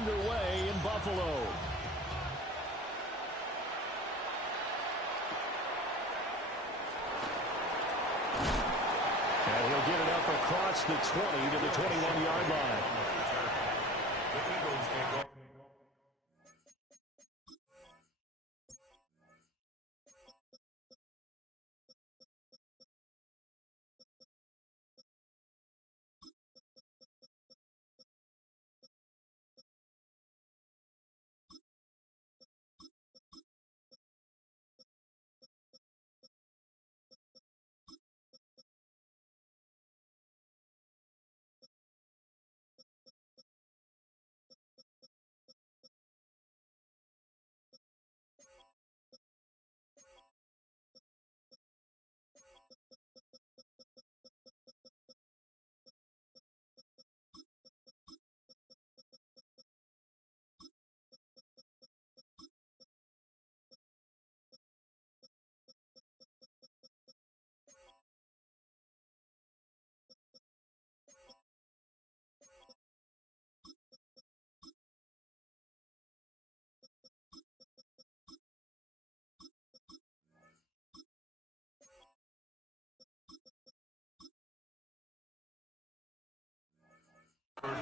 underway in Buffalo. And he'll get it up across the 20 to the 21-yard line. The Eagles take off.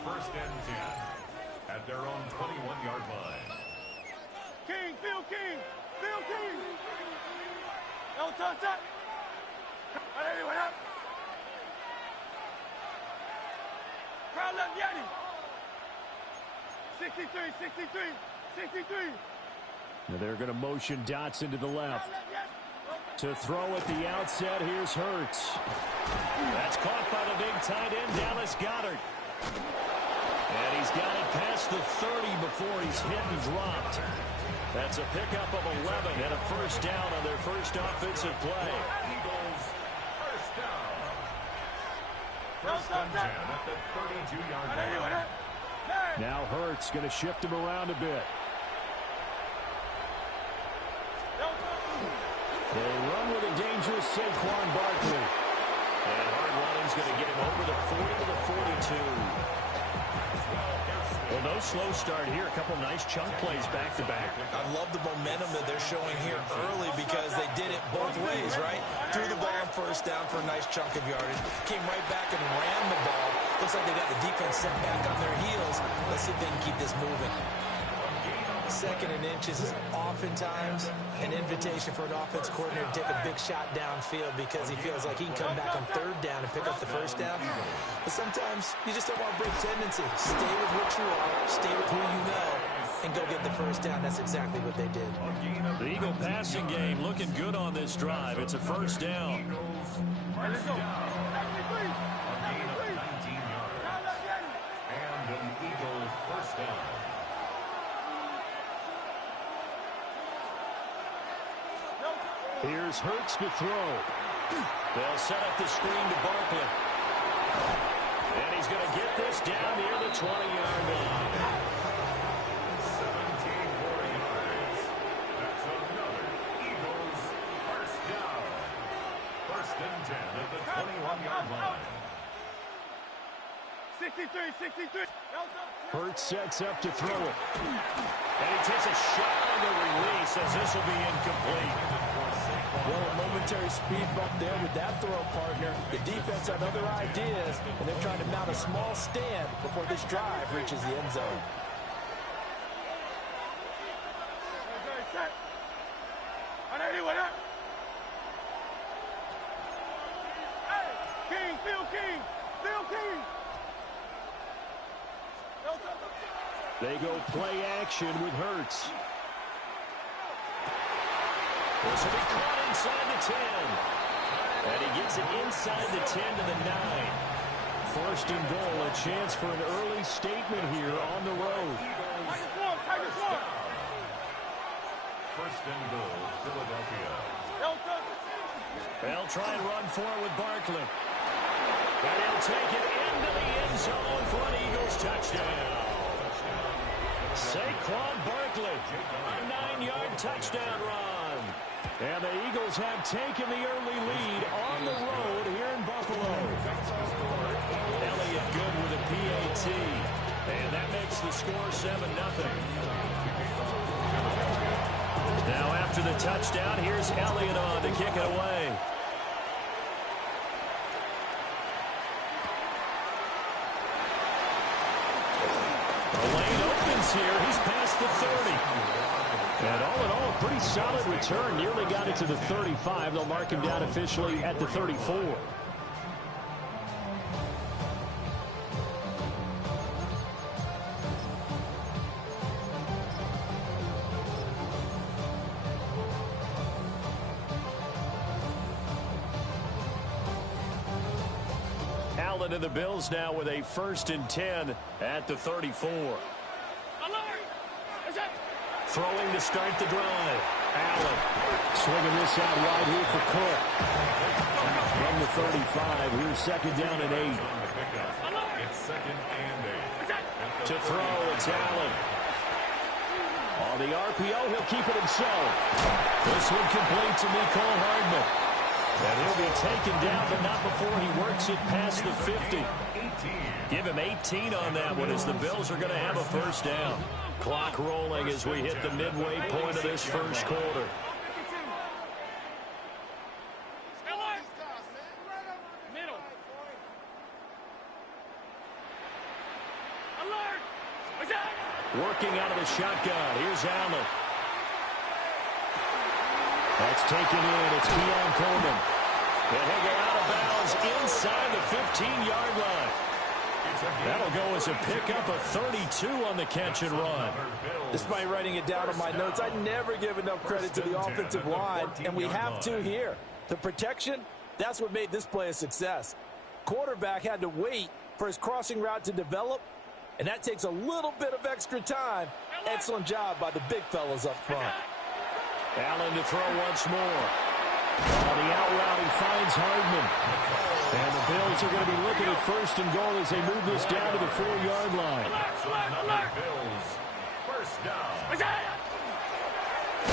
First and 10 at their own 21-yard line. King, Phil King, Phil King. No touch up. Anyone up? Crowd left Yeti. 63, 63, 63. Now they're going to motion Dotson to the left. To throw at the outset, here's Hurts. That's caught by the big tight end, Dallas Goedert. And he's got it past the 30 before he's hit and dropped. That's a pickup of 11 and a first down on their first offensive play. Eagles first down. First and 10 at the 32-yard line. Now Hurts going to shift him around a bit. They run with a dangerous Saquon Barkley. And hard running's going to get him over the 40 to the 42. Well, no slow start here. A couple nice chunk plays back-to-back. I love the momentum that they're showing here early because they did it both ways, right? Threw the ball on first down for a nice chunk of yardage. Came right back and ran the ball. Looks like they got the defense set back on their heels. Let's see if they can keep this moving. Second and inches is oftentimes an invitation for an offense coordinator to take a big shot downfield because he feels like he can come back on third down and pick up the first down. But sometimes you just don't want to break tendency. Stay with what you are, stay with who you know, and go get the first down. That's exactly what they did. The Eagle passing game looking good on this drive. It's a first down. First down. A gain of 19 yards. And an Eagle first down. Here's Hurts to throw. They'll set up the screen to Barkley. And he's going to get this down near the 20-yard line. 17 more yards. That's another Eagles first down. First and 10 at the 21-yard line. 63, 63. Hurts sets up to throw it. And he takes a shot on the release as this will be incomplete. Well, a momentary speed bump there with that throw, partner. The defense had other ideas, and they're trying to mount a small stand before this drive reaches the end zone. King, Phil King, Phil King. They go play action with Hurts. This will be caught inside the 10. And he gets it inside the 10 to the 9. First and goal, a chance for an early statement here on the road. First and goal, Philadelphia. They'll try and run forward with Barkley. And he'll take it into the end zone for an Eagles touchdown. Saquon Barkley, a 9-yard touchdown run. And the Eagles have taken the early lead on the road here in Buffalo. Elliott good with a PAT. And that makes the score 7-0. Now after the touchdown, here's Elliott on to kick it away. The lane opens here. He's past the 30. And all in all, a pretty solid return. Nearly got it to the 35. They'll mark him down officially at the 34. Allen and the Bills now with a 1st and 10 at the 34. Throwing to start the drive. Allen swinging this out wide here for Cook. From the 35, here's 2nd down and 8. It's 2nd and 8. To throw, it's Allen. On the RPO, he'll keep it himself. This one complete to Mecole Hardman. And he'll be taken down, but not before he works it past the 50. Give him 18 on that one as the Bills are going to have a 1st down. Clock rolling as we hit the midway point of this 1st quarter. Working out of the shotgun. Here's Allen. That's taken in. It's Keon Coleman. And he'll go out of bounds inside the 15-yard line. That'll go as a pickup of 32 on the catch and run. Despite writing it down on my notes, I never give enough credit to the offensive line, and we have to here. The protection, that's what made this play a success. Quarterback had to wait for his crossing route to develop, and that takes a little bit of extra time. Excellent job by the big fellas up front. Allen to throw once more. On the out route, he finds Hardman. And the Bills are going to be looking at 1st and goal as they move this down to the 4-yard line. Bills. 1st down.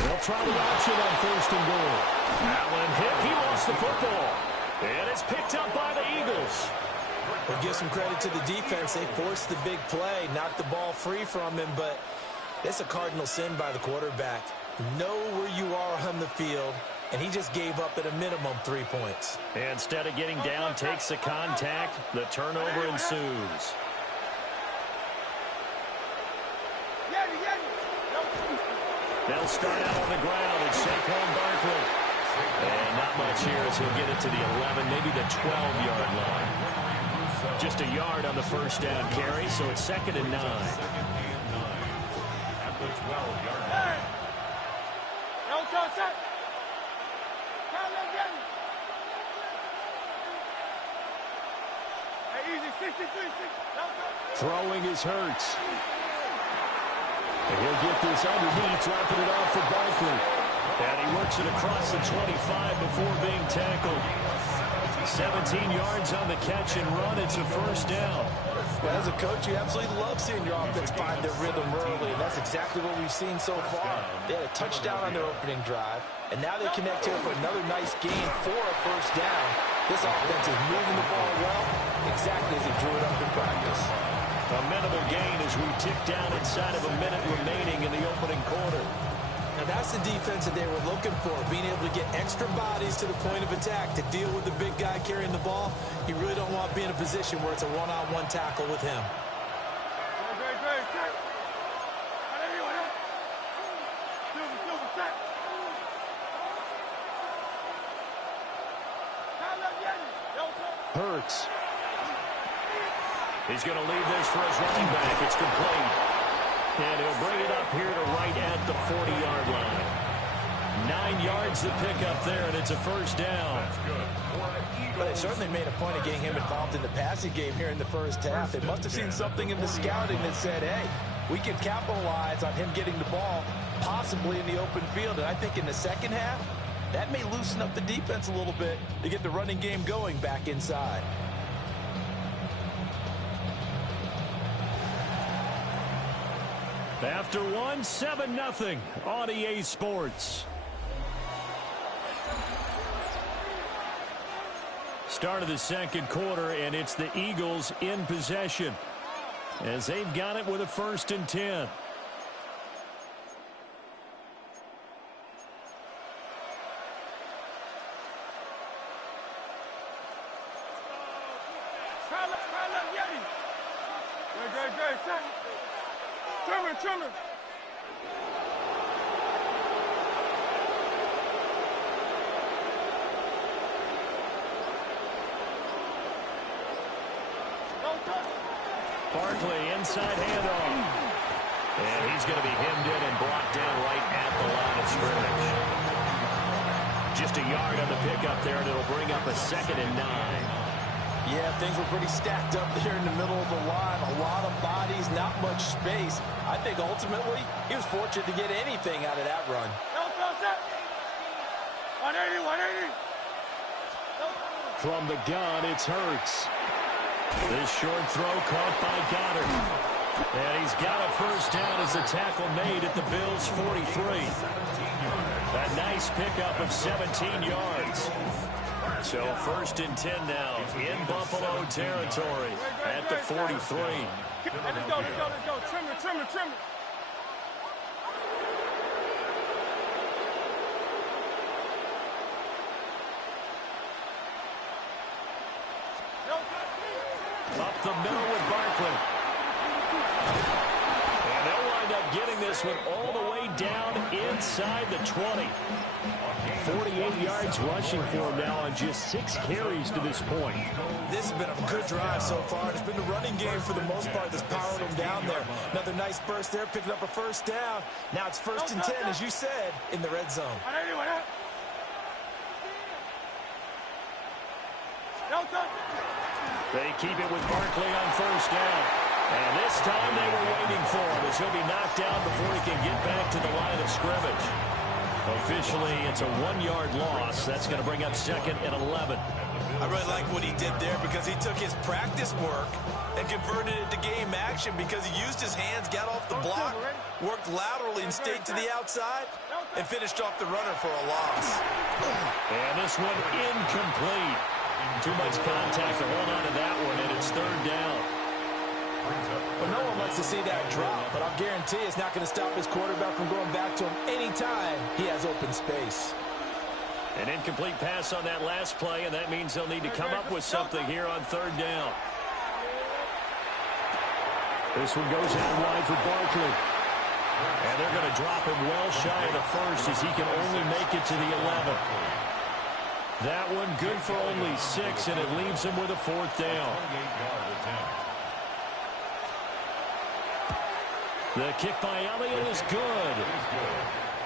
They'll try the option on 1st and goal. Allen hit. He lost the football. And it's picked up by the Eagles. We'll give some credit to the defense. They forced the big play, knocked the ball free from him, but it's a cardinal sin by the quarterback. Know where you are on the field, and he just gave up at a minimum 3 points. Instead of getting down, takes the contact. The turnover ensues. They'll start out on the ground. It's Saquon Barkley. And not much here as he'll get it to the 11, maybe the 12-yard line. Just a yard on the 1st down carry, so it's 2nd and 9. At the 12-yard line. Throwing is Hurts. And he'll get this underneath, dropping it off for Barkley. And he works it across the 25 before being tackled. 17 yards on the catch and run. It's a 1st down. Well, as a coach, you absolutely love seeing your offense find their rhythm early, and that's exactly what we've seen so far. They had a touchdown on their opening drive, and now they connect here for another nice gain for a 1st down. This offense is moving the ball well, exactly as they drew it up in practice. A minimal gain as we tick down inside of a minute remaining in the opening quarter. Now that's the defense that they were looking for, being able to get extra bodies to the point of attack to deal with the big guy carrying the ball. You really don't want to be in a position where it's a one-on-one tackle with him. Hurts. He's going to leave this for his running back. It's complete. And he'll bring it up here to right at the 40-yard line. 9 yards to pick up there, and it's a 1st down. But they certainly made a point of getting him involved in the passing game here in the 1st half. They must have seen something in the scouting that said, hey, we can capitalize on him getting the ball, possibly in the open field. And I think in the 2nd half, that may loosen up the defense a little bit to get the running game going back inside. After 7-0 on EA Sports. Start of the 2nd quarter, and it's the Eagles in possession. as they've got it with a 1st and 10. Trimmer. Barkley inside handoff. And he's going to be hemmed in and brought down right at the line of scrimmage. Just a yard on the pickup there, and it'll bring up a 2nd and 9. Yeah, things were pretty stacked up there in the middle of the line. A lot of bodies, not much space. I think ultimately he was fortunate to get anything out of that run. 180. From the gun, it's Hurts. This short throw caught by Goddard. And he's got a 1st down as the tackle made at the Bills' 43. A nice pickup of 17 yards. So 1st and 10 now in Buffalo territory at the 43. Let's go. Trimmer. Up the middle with Barkley. And they'll wind up getting this one all the way down inside the 20. 48 yards rushing for him now on just 6 carries to this point. This has been a good drive so far. It's been the running game for the most part that's powered him down there. Another nice burst there, picking up a 1st down. Now it's 1st and 10, as you said, in the red zone. They keep it with Barkley on 1st down. And this time they were waiting for him as he'll be knocked down before he can get back to the line of scrimmage. Officially, it's a 1-yard loss. That's going to bring up 2nd and 11. I really like what he did there because he took his practice work and converted it to game action because he used his hands, got off the block, worked laterally and stayed to the outside, and finished off the runner for a loss. And this one incomplete. Too much contact to hold on to that one, and it's 3rd down. Well, no one likes to see that drop, but I'll guarantee it's not going to stop his quarterback from going back to him anytime he has open space. An incomplete pass on that last play, and that means they'll need to come up with something here on 3rd down. This one goes out wide for Barkley. And they're going to drop him well shy of the 1st as he can only make it to the 11. That one good for only 6, and it leaves him with a 4th down. The kick by Elliott is good.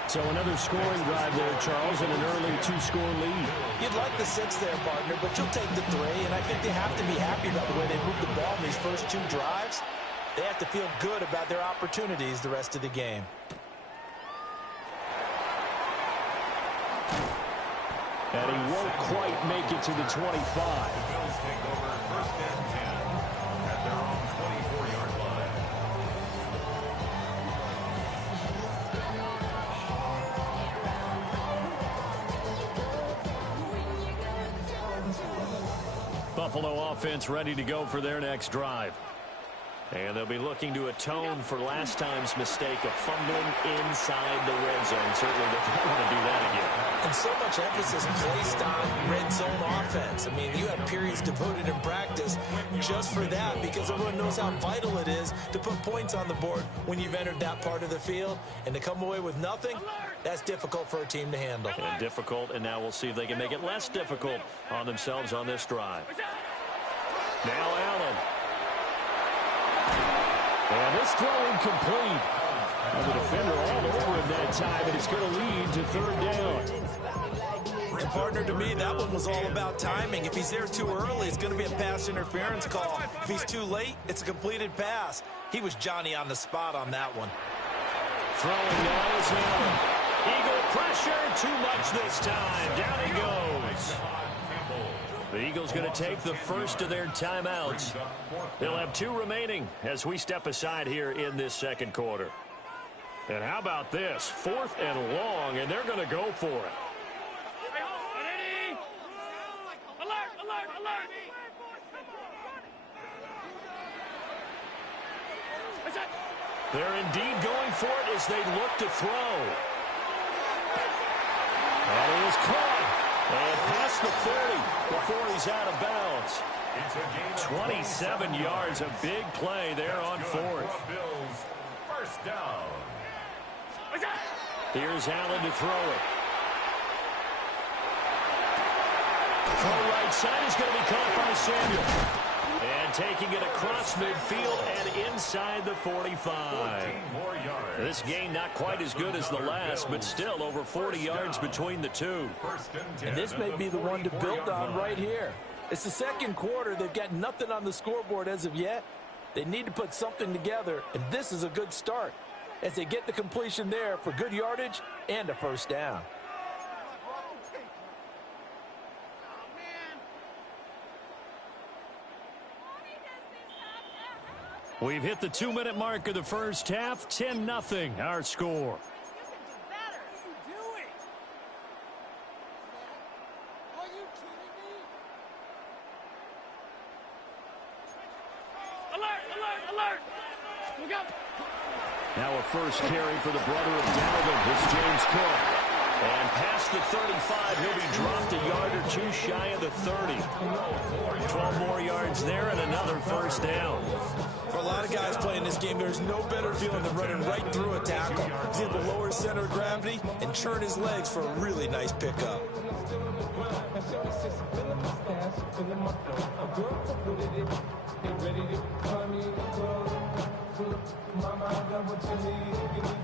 So another scoring drive there, Charles, and an early 2-score lead. You'd like the 6 there, partner, but you'll take the 3, and I think they have to be happy about the way they moved the ball in these first 2 drives. They have to feel good about their opportunities the rest of the game. And he won't quite make it to the 25. Bills take over 1st and 10 at their own 24-yard line. Buffalo offense ready to go for their next drive. And they'll be looking to atone for last time's mistake of fumbling inside the red zone. Certainly they don't want to do that again. And so much emphasis placed on red zone offense. I mean, you have periods devoted in practice just for that because everyone knows how vital it is to put points on the board when you've entered that part of the field. And to come away with nothing, that's difficult for a team to handle. And difficult, and now we'll see if they can make it less difficult on themselves on this drive. Now Allen. And this throw incomplete. And the defender all over him that time, and it's going to lead to 3rd down. And partner, to me, that one was all about timing. If he's there too early, it's going to be a pass interference call. If he's too late, it's a completed pass. He was Johnny on the spot on that one. Throwing now is Allen. Eagle pressure, too much this time. Down he goes. The Eagles going to take the first of their timeouts. They'll have 2 remaining as we step aside here in this 2nd quarter. And how about this? 4th and long, and they're going to go for it. They're indeed going for it as they look to throw. And he is caught. And past the 30 before he's out of bounds. 27 yards, a big play there on fourth. First down. Here's Allen to throw it. Throw right side is going to be caught by Samuel. And taking it across midfield and inside the 45. More yards. This game not quite as good as the last, but still over 40 yards between the two. And this may be the one to build on right here. It's the second quarter. They've got nothing on the scoreboard as of yet. They need to put something together, and this is a good start as they get the completion there for good yardage and a first down. We've hit the 2-minute mark of the first half. 10-0 our score. Now a first carry for the brother of Dalvin. It's James Cook. And past the 35, he'll be dropped a yard or two shy of the 30. 12 more yards there and another first down. For a lot of guys playing this game, there's no better feeling than running right through a tackle. He's able to lower his center of gravity and turn his legs for a really nice pickup.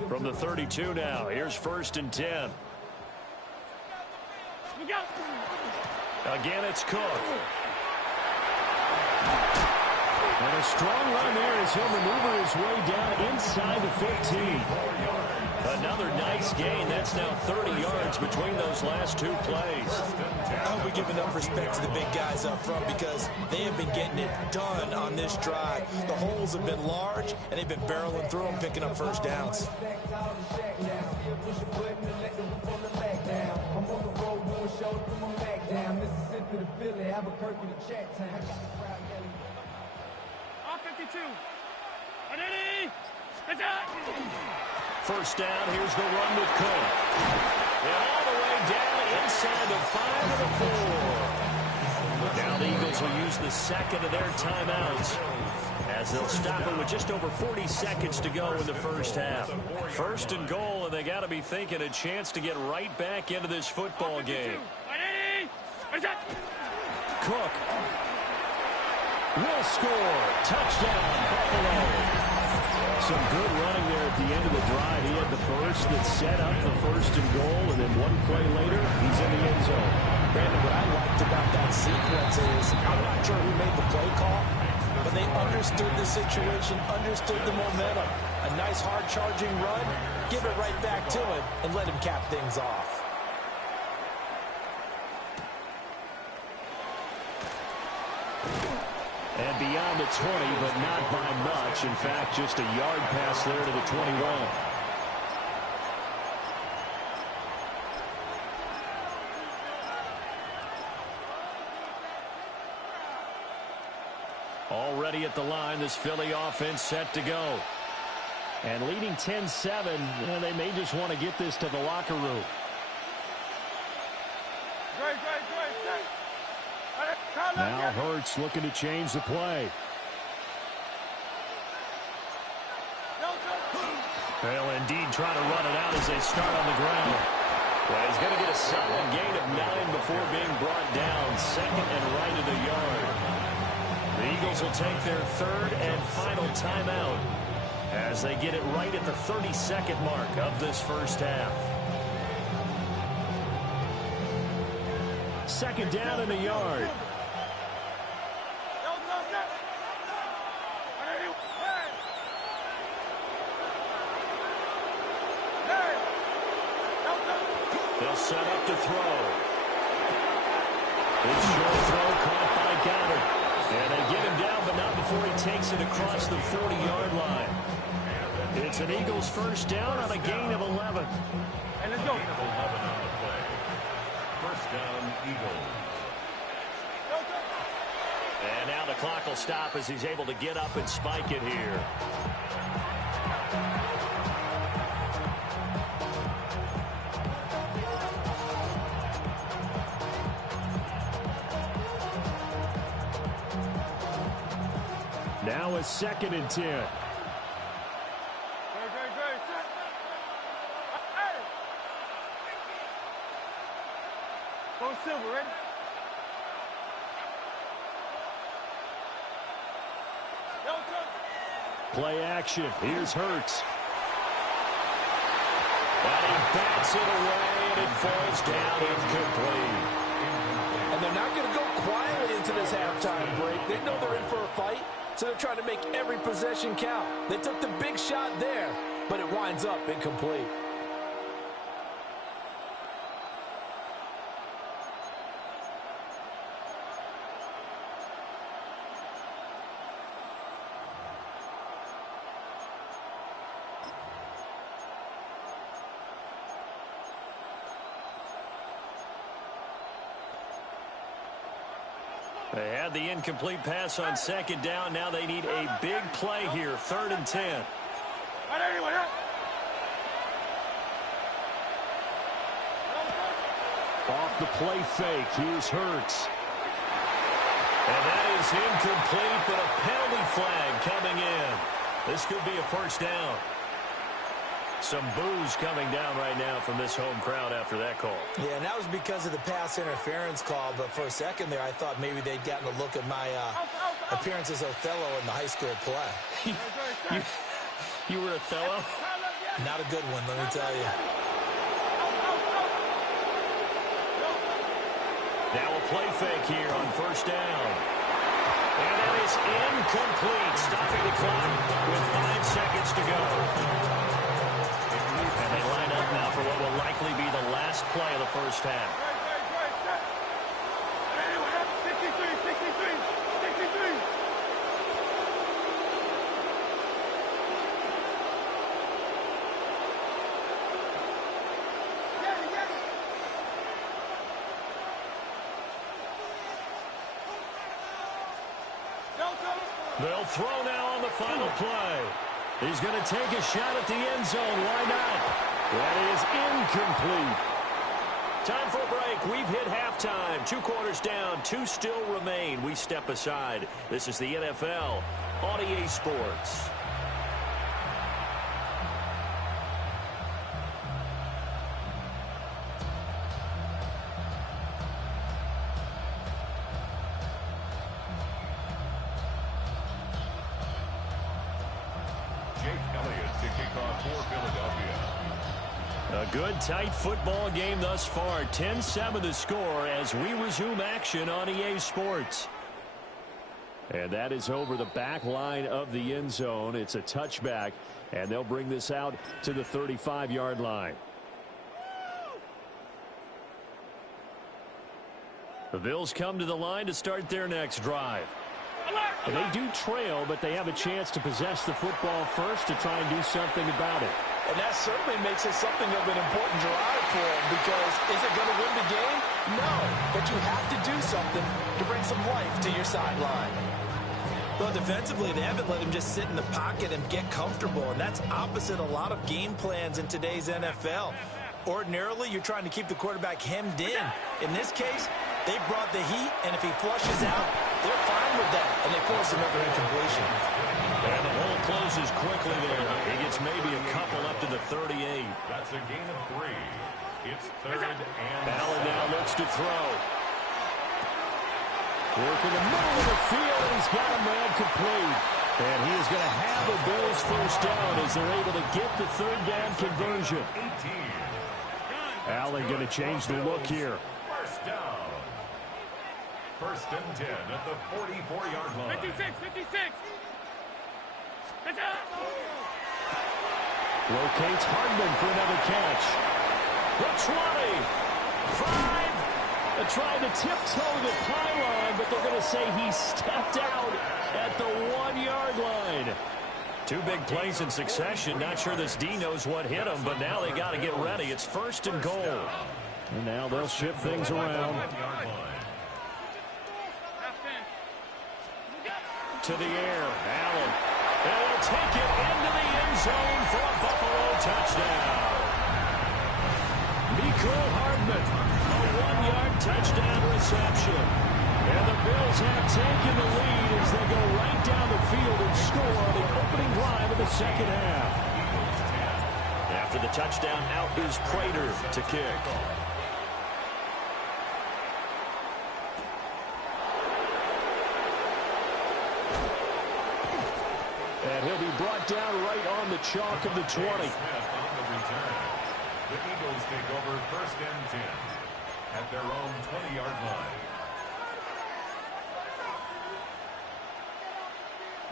From the 32 now, here's 1st and 10. Again, it's Cook. And a strong run there as he'll maneuver his way down inside the 15. Another nice gain. That's now 30 yards between those last two plays. I hope we give enough respect to the big guys up front because they have been getting it done on this drive. The holes have been large, and they've been barreling through them, picking up first downs. First down, here's the run with Cook. And all the way down inside the 5 of the 4. Now the Eagles will use the second of their timeouts as they'll stop it with just over 40 seconds to go in the first half. 1st and goal, and they got to be thinking a chance to get right back into this football game. Cook will score. Touchdown, Buffalo. Some good running there at the end of the drive. He had the burst that set up the 1st and goal, and then one play later, he's in the end zone. Brandon, what I liked about that sequence is I'm not sure who made the play call, but they understood the situation, understood the momentum. A nice hard-charging run, give it right back to him, and let him cap things off. And beyond the 20, but not by much. In fact, just a yard pass there to the 21. Already at the line, this Philly offense set to go. And leading 10-7, they may just want to get this to the locker room. Now Hurts looking to change the play. They'll indeed try to run it out as they start on the ground. Well, he's going to get a solid gain of 9 before being brought down. 2nd and right of the yard. The Eagles will take their 3rd and final timeout as they get it right at the 32nd mark of this first half. 2nd down in the yard. They'll set up to throw. It's short throw caught by Goddard. And they get him down, but not before he takes it across the 40-yard line. It's an Eagles first down on a gain of 11. And let's go. Gain of 11 on the play. First down, Eagles. And now the clock will stop as he's able to get up and spike it here. Now a 2nd and 10. Great. Hey! Go silver, ready? Play action. Here's Hurts. And he bats it away, and it falls down incomplete. And they're not going to go quietly into this halftime break. They know they're in for a fight, so they're trying to make every possession count. They took the big shot there, but it winds up incomplete. They had the incomplete pass on 2nd down. Now they need a big play here. 3rd and 10. Off the play fake. Here's Hurts. And that is incomplete, but a penalty flag coming in. This could be a 1st down. Some boos coming down right now from this home crowd after that call. Yeah, and that was because of the pass interference call, but for a second there I thought maybe they'd gotten a look at my appearance as Othello in the high school play. You were Othello? Not a good one, let me tell you. Now a play fake here on 1st down. And that is incomplete, stopping the clock with 5 seconds to go. And they line up now for what will likely be the last play of the 1st half. 63. They'll throw now on the final play. He's going to take a shot at the end zone. Why not? That is incomplete. Time for a break. We've hit halftime. 2 quarters down. 2 still remain. We step aside. This is the NFL on EA Sports. A good, tight football game thus far. 10-7 the score as we resume action on EA Sports. And that is over the back line of the end zone. It's a touchback, and they'll bring this out to the 35-yard line. The Bills come to the line to start their next drive. And they do trail, but they have a chance to possess the football first to try and do something about it. And that certainly makes it something of an important drive for them, because is it going to win the game? No, but you have to do something to bring some life to your sideline. Well, defensively, they haven't let him just sit in the pocket and get comfortable, and that's opposite a lot of game plans in today's NFL. Ordinarily, you're trying to keep the quarterback hemmed in. In this case, they brought the heat, and if he flushes out, they're fine with that, and they force another incompletion. And the hole closes quickly there. He gets maybe a couple up to the 38. That's a gain of 3. It's 3rd and Allen now looks to throw. Working the middle of the field, and he's got a man complete. And he is going to have the Bills 1st down as they're able to get the 3rd down conversion. 18. Allen going to change the look here. 1st down. 1st and 10 at the 44-yard line. 56. Locates Hardman for another catch. The 20. 5. They're trying to tiptoe the pylon, but they're going to say he stepped out at the 1-yard line. 2 big plays in succession. Not sure this D knows what hit him, but now they got to get ready. It's 1st and goal. And now they'll shift things around. to the air. Allen. And he'll take it into the end zone for a Buffalo touchdown. Mecole Hardman, a 1-yard touchdown reception. And the Bills have taken the lead as they go right down the field and score on the opening drive of the second half. After the touchdown, out is Prater to kick. And he'll be brought down right on the chalk of the 20. The Eagles take over first and 10 at their own 20-yard line.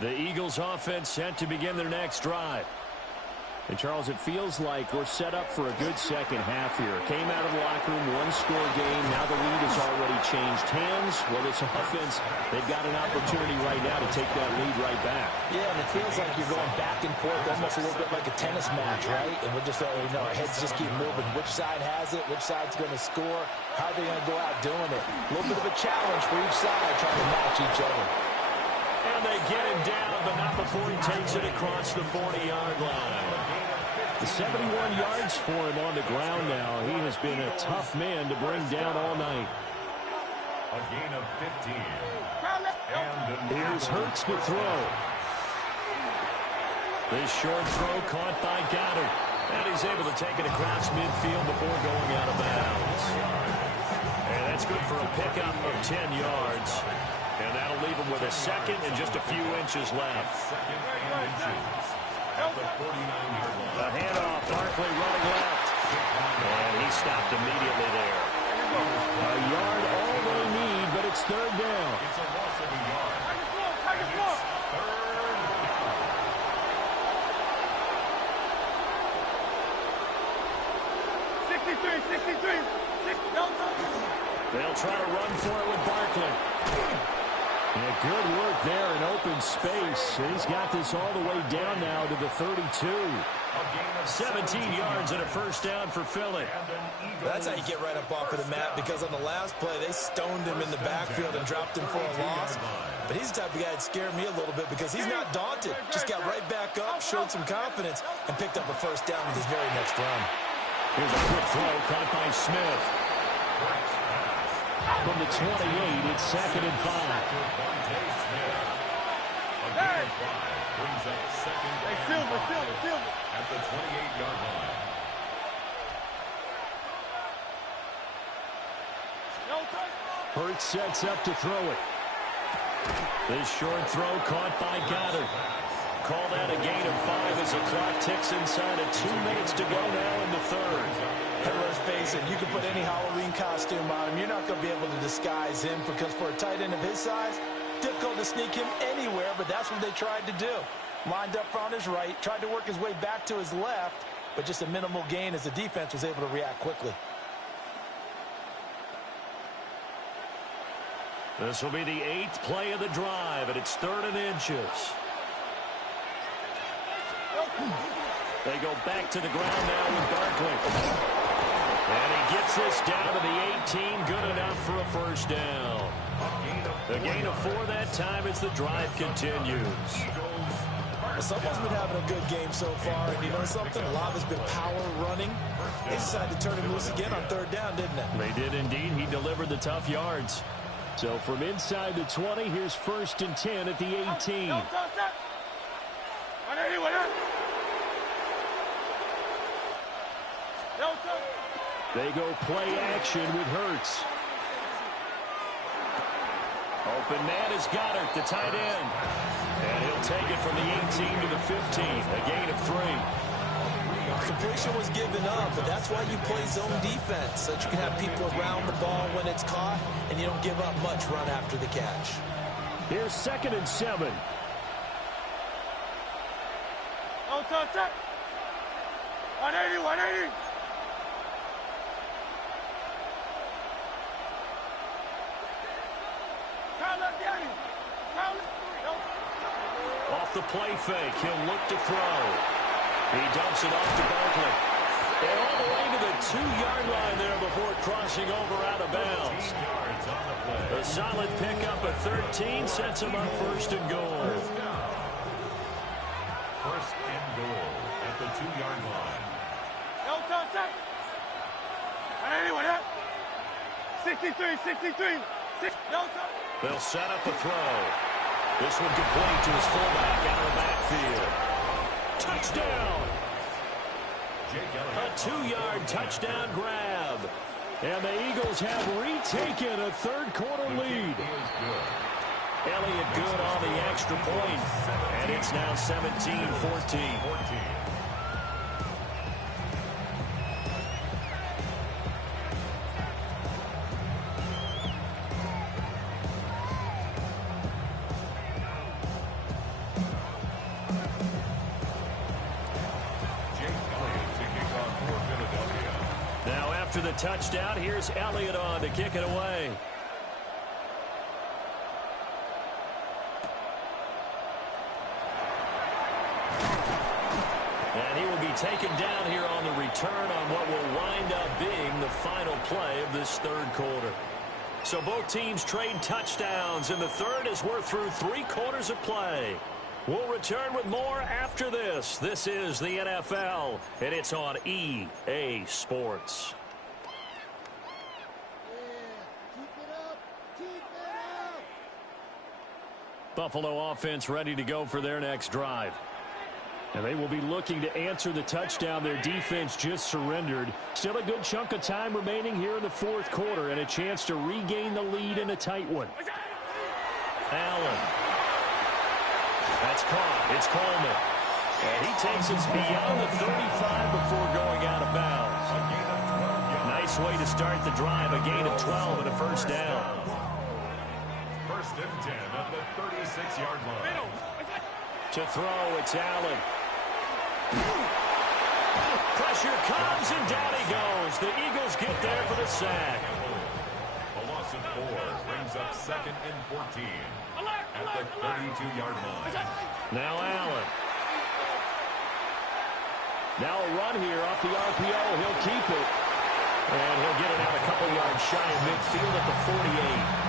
The Eagles offense set to begin their next drive. And, Charles, it feels like we're set up for a good second half here. Came out of the locker room, one-score game. Now the lead has already changed hands. Well, this offense, they've got an opportunity right now to take that lead right back. Yeah, and it feels like you're going back and forth, almost a little bit like a tennis match, right? And we're just, our heads just keep moving. Which side has it? Which side's going to score? How are they going to go out doing it? A little bit of a challenge for each side trying to match each other. And they get him down, but not before he takes it across the 40-yard line. 71 yards for him on the ground now. He has been a tough man to bring down all night. A gain of 15. Here's Hurts to throw. This short throw caught by Goddard. And he's able to take it across midfield before going out of bounds. And that's good for a pickup of 10 yards. And that'll leave him with a second and just a few inches left. The handoff, Barkley running left. And he stopped immediately there. A yard all they need, but it's third down. It's a loss of a yard. They'll try to run for it with Barkley. Yeah, good work there in open space. He's got this all the way down now to the 32. 17 yards and a first down for Philly. That's how you get right up off of the mat, because on the last play, they stoned him in the backfield and dropped him for a loss. But he's the type of guy that scared me a little bit because he's not daunted. Just got right back up, showed some confidence, and picked up a first down with his very next run. Here's a quick throw caught by Smith. From the 28, it's second and 5. Brings up second Silver. At the 28-yard line. Hurts sets up to throw it. This short throw caught by Goddard. Call that a gain of 5 as the clock ticks inside of 2 minutes to go now in the third. And let's face it, you can put any Halloween costume on him. You're not going to be able to disguise him, because for a tight end of his size, difficult to sneak him anywhere, but that's what they tried to do. Lined up on his right, tried to work his way back to his left, but just a minimal gain as the defense was able to react quickly. This will be the 8th play of the drive, and it's 3rd and inches. They go back to the ground now with Barkley. And he gets this down to the 18, good enough for a first down. The gain of 4 that time as the drive continues. Someone's been having a good game so far, and you know something? A lot has been power running. They decided to turn him loose again on 3rd down, didn't they? They did indeed. He delivered the tough yards. So from inside the 20, here's 1st and 10 at the 18. They go play action with Hurts. Open man is Goddard, the tight end. And he'll take it from the 18 to the 15, a gain of 3. Completion was given up, but that's why you play zone defense, so that you can have people around the ball when it's caught, and you don't give up much run after the catch. Here's 2nd and 7. Touch. 180. Off the play fake, he'll look to throw. He dumps it off to Barkley. And all the way to the 2-yard line there before crossing over out of bounds. A solid pickup of 13 sets him up first and goal. First and goal at the 2-yard line. No touch. Anyone up? 63. No touch. They'll set up a throw. This one complete to his fullback out of the backfield. Touchdown! A 2-yard touchdown grab. And the Eagles have retaken a third-quarter lead. Elliott good on the extra point. And it's now 17-14. After the touchdown, here's Elliott on to kick it away. And he will be taken down here on the return on what will wind up being the final play of this third quarter. So both teams trade touchdowns in the third as we're through 3 quarters of play. We'll return with more after this. This is the NFL, and it's on EA Sports. Buffalo offense ready to go for their next drive. And they will be looking to answer the touchdown their defense just surrendered. Still a good chunk of time remaining here in the fourth quarter and a chance to regain the lead in a tight one. Allen. That's caught. It's Coleman. And he takes us beyond the 35 before going out of bounds. Nice way to start the drive. A gain of 12 and a first down. First and 10 at the 36-yard line. To throw, it's Allen. Pressure comes, and down he goes. The Eagles get there for the sack. A loss of 4 brings up second and 14 at the 32-yard line. Now Allen. Now a run here off the RPO. He'll keep it. And he'll get it out a couple yards shy of midfield at the 48.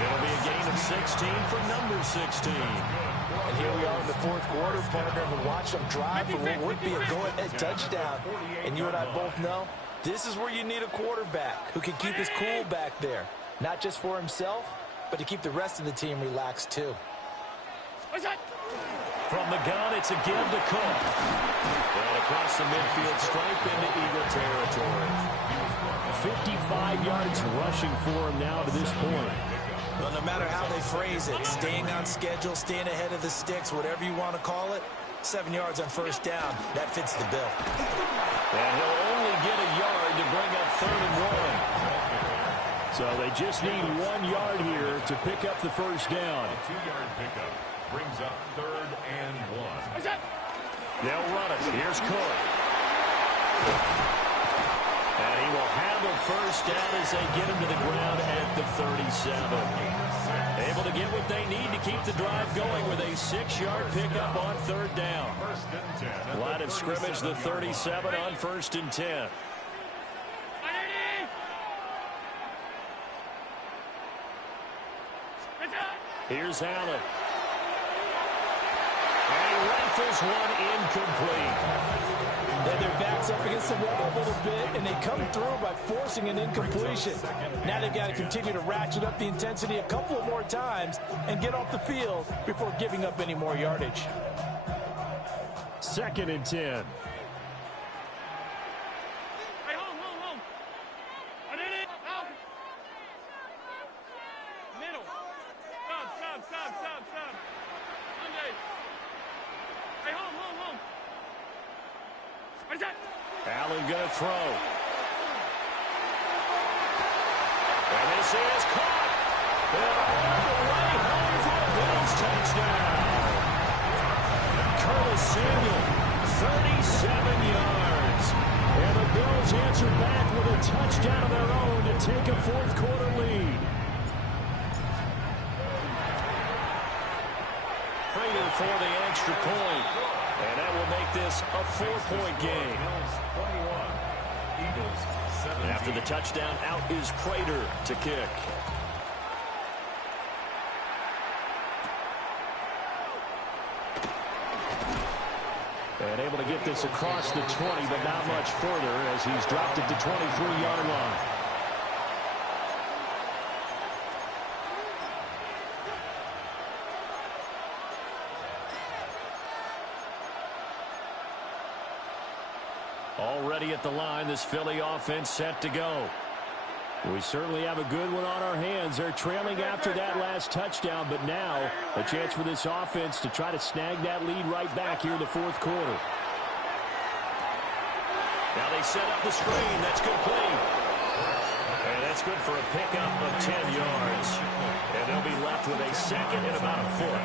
It'll be a gain of 16 for number 16. And here we are in the fourth quarter, partner, and watch them drive for what would be a go-ahead touchdown. And you and I both know this is where you need a quarterback who can keep his cool back there. Not just for himself, but to keep the rest of the team relaxed too. From the gun, it's a give to Cook. And across the midfield stripe into Eagle territory. 55 yards rushing for him now to this point. Well, no matter how they phrase it, staying on schedule, staying ahead of the sticks, whatever you want to call it, 7 yards on first down, that fits the bill. And he'll only get a yard to bring up 3rd and 1. So they just need 1 yard here to pick up the first down. A 2-yard pickup brings up 3rd and 1. They'll run it. Here's Cook. And he will handle first down as they get him to the ground at the 37. Able to get what they need to keep the drive going with a 6-yard pickup on 3rd down. Line of scrimmage, the 37 on 1st and 10. Here's Allen. And he rifles one incomplete. And their backs up against the wall a little bit, and they come through by forcing an incompletion. Now they've got to continue to ratchet up the intensity a couple of more times and get off the field before giving up any more yardage. 2nd and 10. Allen going to throw. And this is caught. And all the way home for a Bills touchdown. Curtis Samuel, 37 yards. And the Bills answer back with a touchdown of their own to take a fourth quarter lead. Prater for the extra point. And that will make this a 4-point game. Eagles 17. After the touchdown, out is Prater to kick. And able to get this across the 20, but not much further as he's dropped it to 23-yard line. Already at the line, this Philly offense set to go. We certainly have a good one on our hands. They're trailing after that last touchdown, but now a chance for this offense to try to snag that lead right back here in the fourth quarter. Now they set up the screen. That's complete. And that's good for a pickup of 10 yards. And they'll be left with a second and about a foot.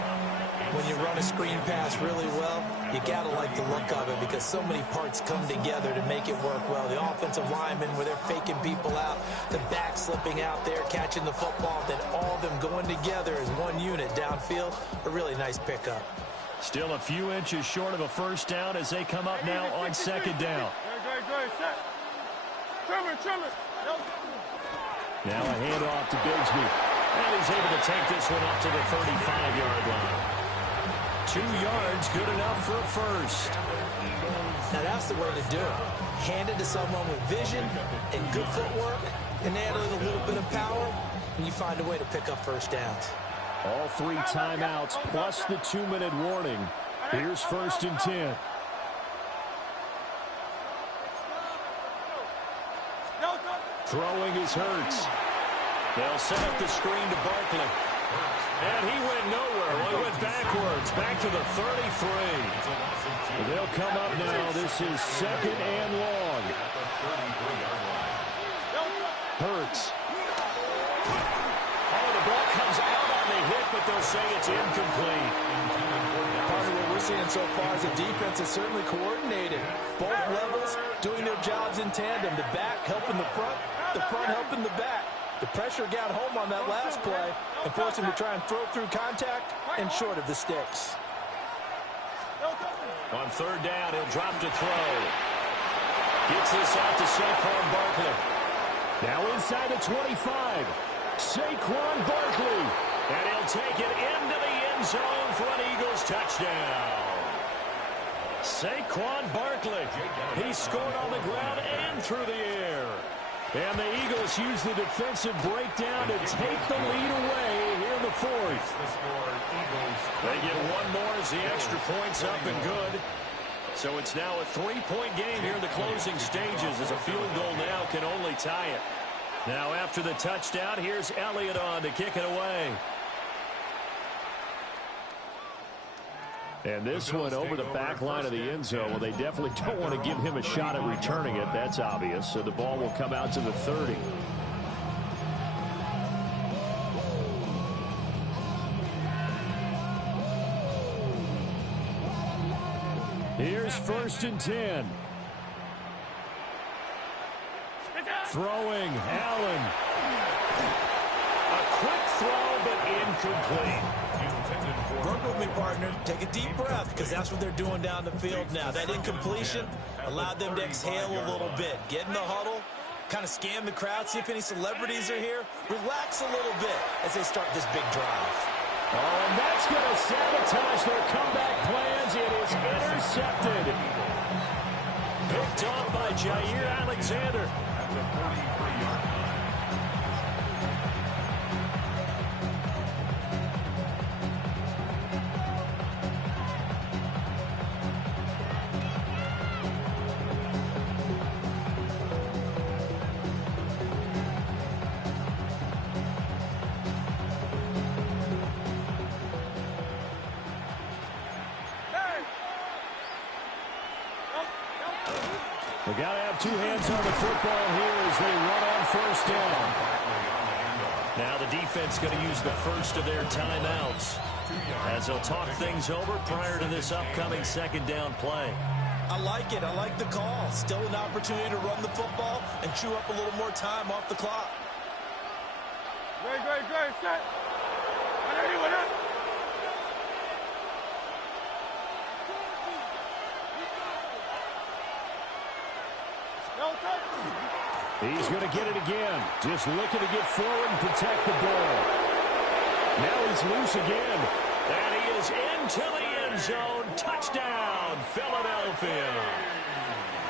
When you run a screen pass really well, you got to like the look of it because so many parts come together to make it work well. The offensive linemen, where they're faking people out, the back slipping out there, catching the football, then all of them going together as one unit downfield. A really nice pickup. Still a few inches short of a first down as they come up now on second down. Now a handoff to Bigsby. And he's able to take this one up to the 35-yard line. 2 yards, good enough for a first. Now that's the way to do it. Hand it to someone with vision and good footwork, and add a little bit of power, and you find a way to pick up first downs. All 3 timeouts plus the 2-minute warning. Here's 1st and 10. Throwing is Hurts. They'll set up the screen to Barkley. And he went nowhere. Well, he went backwards, back to the 33. They'll come up now. This is second and long. Hurts. Oh, the ball comes out on the hit, but they'll say it's incomplete. Part of what we're seeing so far is the defense is certainly coordinated. Both levels doing their jobs in tandem. The back helping the front helping the back. The pressure got home on that last play and forced him to try and throw through contact and short of the sticks. On third down, he'll drop to throw. Gets this out to Saquon Barkley. Now inside the 25. Saquon Barkley. And he'll take it into the end zone for an Eagles touchdown. Saquon Barkley. He scored on the ground and through the air. And the Eagles use the defensive breakdown to take the lead away here in the fourth. They get one more as the extra point's up and good. So it's now a 3-point game here in the closing stages as a field goal now can only tie it. Now after the touchdown, here's Elliott on to kick it away. And this one over the back line of the end zone. Well, they definitely don't want to give him a shot at returning it. That's obvious. So the ball will come out to the 30. Here's 1st and 10. Throwing, Allen. A quick throw, but incomplete. Work with me, partner. Take a deep breath, because that's what they're doing down the field now. That incompletion allowed them to exhale a little bit. Get in the huddle, kind of scan the crowd, see if any celebrities are here. Relax a little bit as they start this big drive. Oh, and that's going to sabotage their comeback plans. It is intercepted. Picked off by Jair Alexander. At the 43-yard line. We got to have 2 hands on the football here as they run on 1st down. Now the defense going to use the first of their timeouts as they'll talk things over prior to this upcoming 2nd down play. I like it. I like the call. Still an opportunity to run the football and chew up a little more time off the clock. Great, set. Anyone else? He's going to get it again. Just looking to get forward and protect the ball. Now he's loose again. And he is into the end zone. Touchdown, Philadelphia.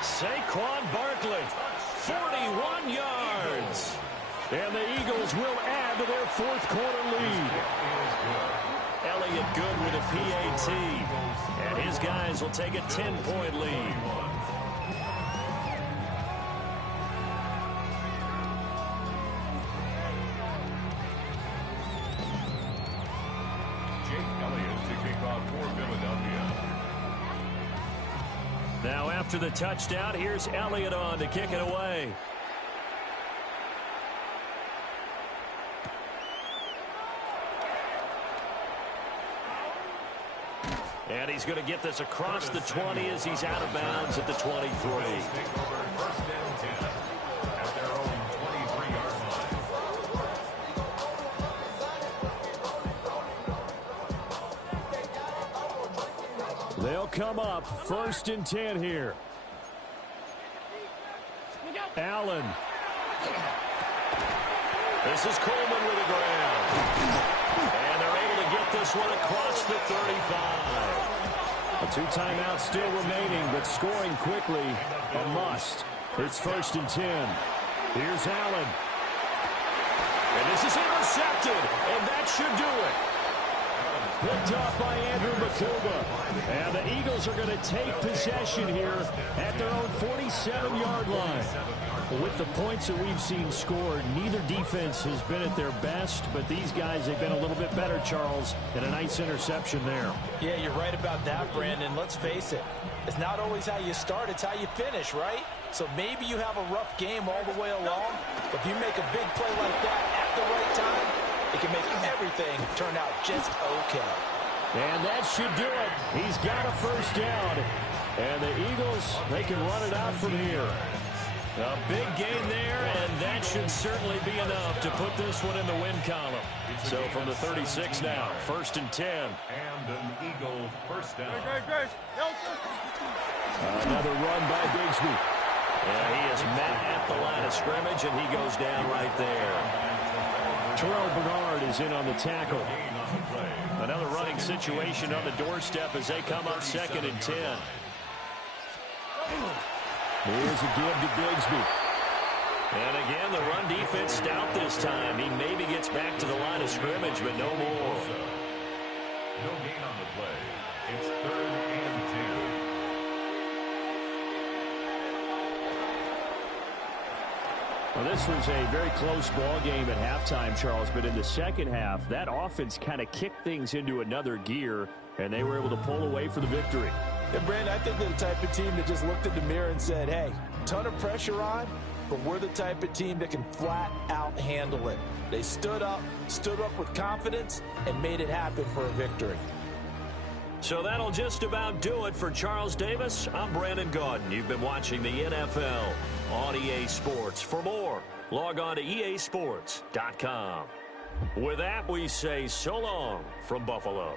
Saquon Barkley, 41 yards. And the Eagles will add to their fourth quarter lead. Elliott good with a PAT. And his guys will take a 10-point lead. Now after the touchdown, here's Elliott on to kick it away. And he's going to get this across the 20 as he's out of bounds at the 23. They'll come up 1st and 10 here. Allen. This is Coleman with the ground. And they're able to get this one across the 35. A 2 timeouts still remaining, but scoring quickly a must. It's 1st and 10. Here's Allen. And this is intercepted, and that should do it. Picked up by Andrew Makuba. And the Eagles are going to take possession here at their own 47-yard line. With the points that we've seen scored, neither defense has been at their best, but these guys have been a little bit better, Charles, and a nice interception there. Yeah, you're right about that, Brandon. Let's face it. It's not always how you start, it's how you finish, right? So maybe you have a rough game all the way along, but if you make a big play like that at the right time, it can make everything turn out just okay. And that should do it. He's got a first down. And the Eagles, they can run it out from here. A big gain there, and that should certainly be enough to put this one in the win column. So from the 36 now, 1st and 10. And an Eagle first down. Another run by Bigsby. And he is met at the line of scrimmage, and he goes down right there. Terrell Bernard is in on the tackle. Another running situation on the doorstep as they come up 2nd and 10. Here's a give to Bigsby. And again, the run defense stout this time. He maybe gets back to the line of scrimmage, but no more. No gain on the play. It's 3rd and 10. Well, this was a very close ball game at halftime, Charles, but in the second half, that offense kind of kicked things into another gear, and they were able to pull away for the victory. And Brandon, I think they're the type of team that just looked in the mirror and said, hey, ton of pressure on, but we're the type of team that can flat out handle it. They stood up with confidence, and made it happen for a victory. So that'll just about do it for Charles Davis. I'm Brandon Gaudin. You've been watching the NFL on EA Sports. For more, log on to easports.com. With that, we say so long from Buffalo.